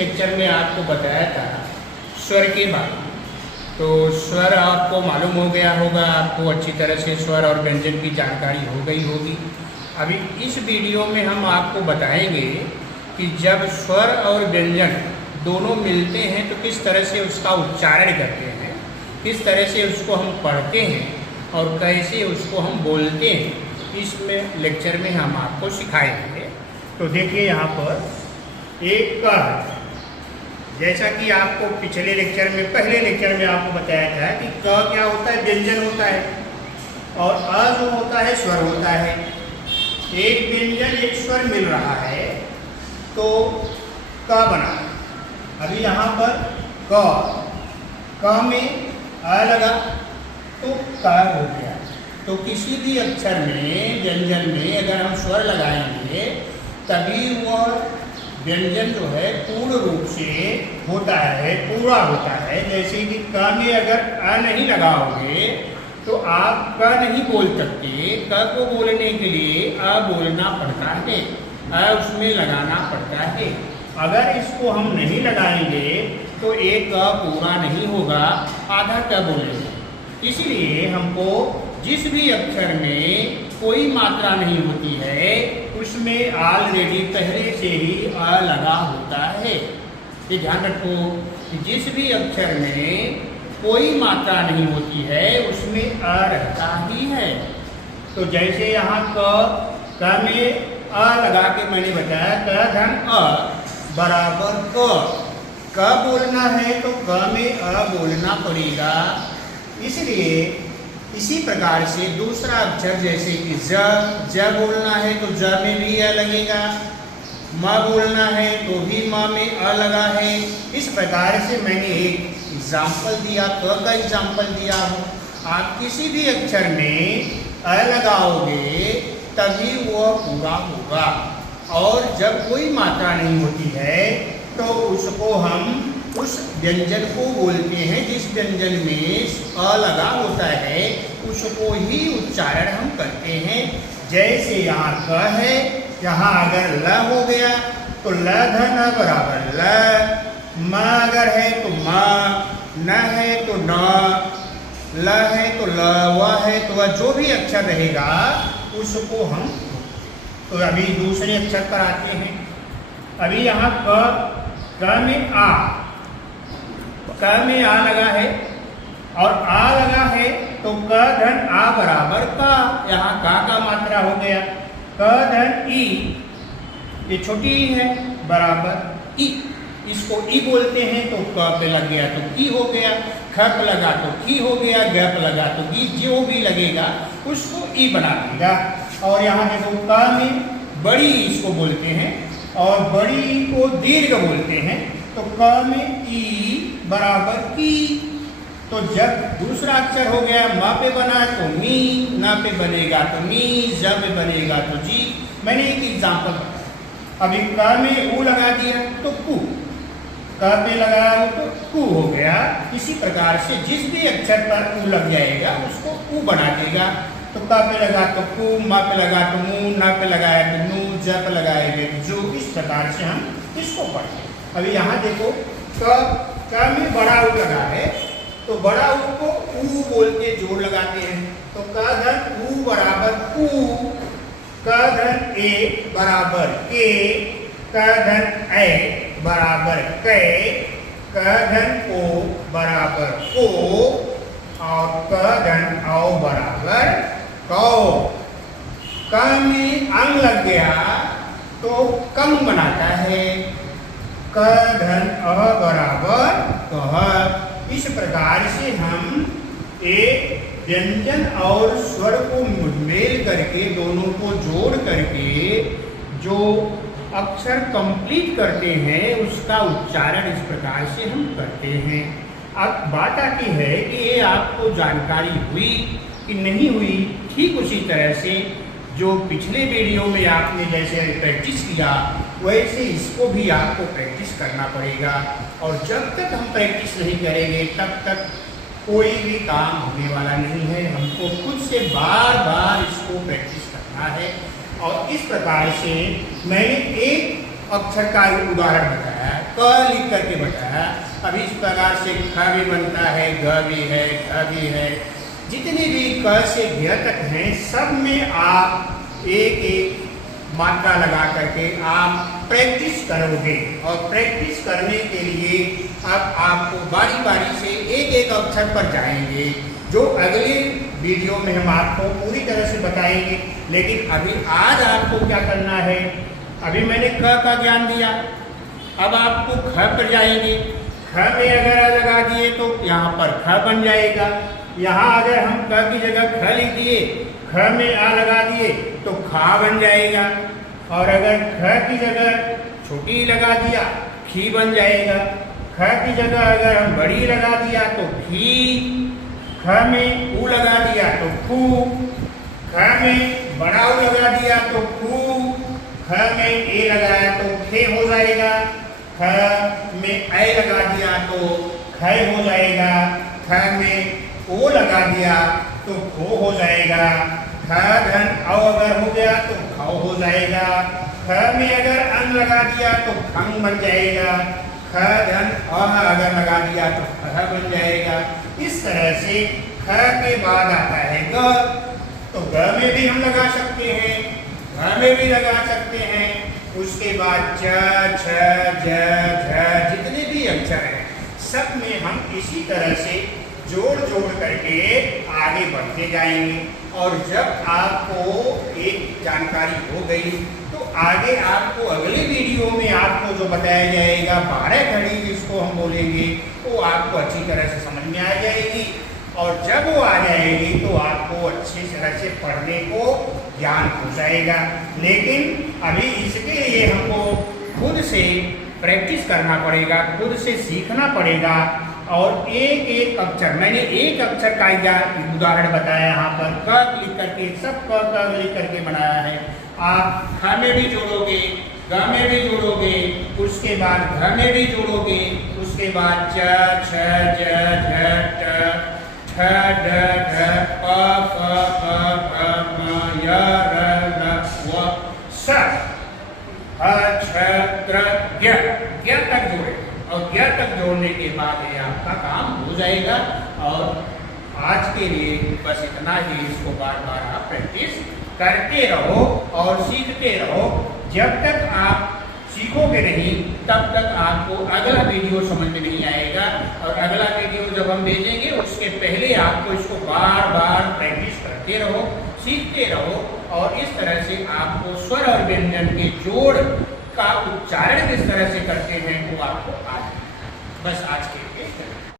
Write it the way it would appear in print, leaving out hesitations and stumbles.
Lecture में आपको बताया था स्वर के बारे में। तो स्वर आपको मालूम हो गया होगा, आपको अच्छी तरह से स्वर और व्यंजन की जानकारी हो गई होगी। अभी इस वीडियो में हम आपको बताएंगे कि जब स्वर और व्यंजन दोनों मिलते हैं तो किस तरह से उसका उच्चारण करते हैं, किस तरह से उसको हम पढ़ते हैं और कैसे उसको हम बोलते हैं। इसमें लेक्चर में हम आपको सिखाएंगे। तो देखिए यहाँ पर एक क, जैसा कि आपको पिछले लेक्चर में, पहले लेक्चर में आपको बताया था कि क क्या होता है, व्यंजन होता है, और अ जो होता है स्वर होता है। एक व्यंजन एक स्वर मिल रहा है तो क बना। अभी यहाँ पर क में अ लगा तो क हो गया। तो किसी भी अक्षर में, व्यंजन में अगर हम स्वर लगाएंगे तभी वह व्यंजन जो है पूर्ण रूप से होता है, पूरा होता है। जैसे कि क में अगर अ नहीं लगाओगे तो आप क नहीं बोल सकते। क को बोलने के लिए अ बोलना पड़ता है, अ उसमें लगाना पड़ता है। अगर इसको हम नहीं लगाएंगे तो एक क पूरा नहीं होगा, आधा क बोलेंगे। इसलिए हमको जिस भी अक्षर में कोई मात्रा नहीं होती है उसमें ऑलरेडी पहले से ही अ लगा होता है। ये ध्यान रखो कि जिस भी अक्षर में कोई मात्रा नहीं होती है उसमें अ रहता ही है। तो जैसे यहाँ क में अ लगा के मैंने बताया क धन अ बराबर क बोलना है तो क में अ बोलना पड़ेगा। इसलिए इसी प्रकार से दूसरा अक्षर जैसे कि ज बोलना है तो ज में भी अ लगेगा, म बोलना है तो भी म में अ लगा है। इस प्रकार से मैंने एक एग्जाम्पल दिया, क का एग्जाम्पल दिया हो। आप किसी भी अक्षर में अ लगाओगे तभी वह पूरा होगा, और जब कोई मात्रा नहीं होती है तो उसको हम उस व्यंजन को बोलते हैं जिस व्यंजन में अ लगा होता है, उसको ही उच्चारण हम करते हैं। जैसे यहाँ क है, यहाँ अगर ल हो गया तो ल धन अ बराबर ल, म अगर है तो म, न है तो न, ल है तो ल, व है तो वह, जो भी अक्षर रहेगा उसको हम। तो अभी दूसरे अक्षर पर आते हैं। अभी यहाँ क में आ, क में आ लगा है और आ लगा है तो क धन आ बराबर क, यहाँ का मात्रा हो गया। क धन ई, ये छोटी ई है, बराबर ई। इसको ई बोलते हैं तो क पे लग गया तो की हो गया, ख पे लगा तो की हो गया, ग पे लगा तो गी, जो भी लगेगा उसको ई बना देगा। और यहाँ देखो क में बड़ी इसको बोलते हैं और बड़ी ई को दीर्घ बोलते हैं। तो क में ई बराबर की। तो जब दूसरा अक्षर हो गया म पे बना तो मी, न पे बनेगा तो मी, ज पे बनेगा तो जी। मैंने एक एग्जाम्पल बताया। अभी क में ऊ लगा दिया तो कु, क पे लगाया तो कु हो गया। इसी प्रकार से जिस भी अक्षर पर ऊ लग जाएगा उसको ऊ बना देगा। तो क पे लगा तो कु, म पे लगा तो मु, न पे लगाया तो नु, ज पे लगाएंगे जो। इस प्रकार से हम इसको पढ़ते हैं। अभी यहाँ देखो क में बड़ा ऊ लगा है तो बड़ा ऊ को ऊ बोल के जोड़ लगाते हैं। तो क धन ऊ बराबर ऊ, क धन ए बराबर के, क धन ए बराबर कै, क धन ओ बराबर को, और क धन औ बराबर कौ। क में अंग लग गया तो कम बनाता है। क धन अ बराबर कह। इस प्रकार से हम एक व्यंजन और स्वर को मेल करके, दोनों को जोड़ करके जो अक्षर कंप्लीट करते हैं उसका उच्चारण इस प्रकार से हम करते हैं। अब बात आती है कि ये आपको जानकारी हुई कि नहीं हुई। ठीक उसी तरह से जो पिछले वीडियो में आपने जैसे प्रैक्टिस किया वैसे इसको भी आपको प्रैक्टिस करना पड़ेगा। और जब तक हम प्रैक्टिस नहीं करेंगे तब तक कोई भी काम होने वाला नहीं है। हमको खुद से बार बार इसको प्रैक्टिस करना है। और इस प्रकार से मैंने एक अक्षर का उदाहरण बताया, क लिख करके बताया। अब इस प्रकार से ख भी बनता है, ग भी है, ख भी है, जितने भी क से घ तक हैं सब में आप एक एक मात्रा लगा करके आप प्रैक्टिस करोगे। और प्रैक्टिस करने के लिए अब आपको बारी बारी से एक एक अक्षर पर जाएंगे, जो अगले वीडियो में हम आपको पूरी तरह से बताएंगे। लेकिन अभी आज आपको क्या करना है, अभी मैंने क का ज्ञान दिया, अब आपको ख पर जाएंगे। ख में अगर आ लगा दिए तो यहाँ पर ख बन जाएगा। यहाँ अगर हम क की जगह ख लिख दिए, ख में आ लगा दिए तो खा बन जाएगा। और अगर ख की जगह छोटी लगा दिया, खी बन जाएगा। ख की जगह अगर हम बड़ी लगा दिया तो खी, ख में ऊ लगा दिया तो खू, ख में बड़ा ऊ लगा दिया तो खू, ख में ए लगाया तो खे हो जाएगा, ख में ऐ लगा दिया तो खै हो जाएगा, ख में ओ लगा दिया तो खो हो जाएगा, ख धन औ अगर हो गया तो खौ हो जाएगा, ख में अगर अन लगा दिया तो खंग बन जाएगा, ख धन अ अगर लगा दिया तो ख बन जाएगा। इस तरह से ख के बाद आता है ग, तो ग में भी हम लगा सकते हैं, घ में भी लगा सकते हैं। उसके बाद च, छ, ज, झ, जितने भी अक्षर हैं सब में हम इसी तरह से जोड़ जोड़ करके आगे बढ़ते जाएंगे। और जब आपको एक जानकारी हो गई तो आगे आपको अगले वीडियो में आपको जो बताया जाएगा 12 घड़ी जिसको हम बोलेंगे, वो आपको अच्छी तरह से समझ में आ जाएगी। और जब वो आ जाएगी तो आपको अच्छी तरह से पढ़ने को ज्ञान हो जाएगा। लेकिन अभी इसके लिए हमको खुद से प्रैक्टिस करना पड़ेगा, खुद से सीखना पड़ेगा। और एक एक अक्षर, मैंने एक अक्षर का उदाहरण बताया यहाँ पर, क लिख करके, सब क लिख करके बनाया है। आप ख में भी जोड़ोगे, ग में भी जोड़ोगे, उसके बाद घ में भी जोड़ोगे, उसके बाद च, छ, ज, झ, ट, ठ, ड, ढ, प, फ, फ, म, य, र, ल, व, स, ह, छ, त्र, ज्ञ, ज्ञ तक जोड़े। और ज्ञ तक जोड़ने के बाद ये आपका काम हो जाएगा। और आज के लिए बस इतना ही। इसको बार बार आप प्रैक्टिस करते रहो और सीखते रहो। जब तक आप सीखोगे नहीं तब तक आपको अगला वीडियो समझ में नहीं आएगा। और अगला वीडियो जब हम भेजेंगे उसके पहले आपको इसको बार बार प्रैक्टिस करते रहो, सीखते रहो। और इस तरह से आपको स्वर और व्यंजन के जोड़ का उच्चारण किस तरह से करते हैं वो आपको आज, बस आज के लिए।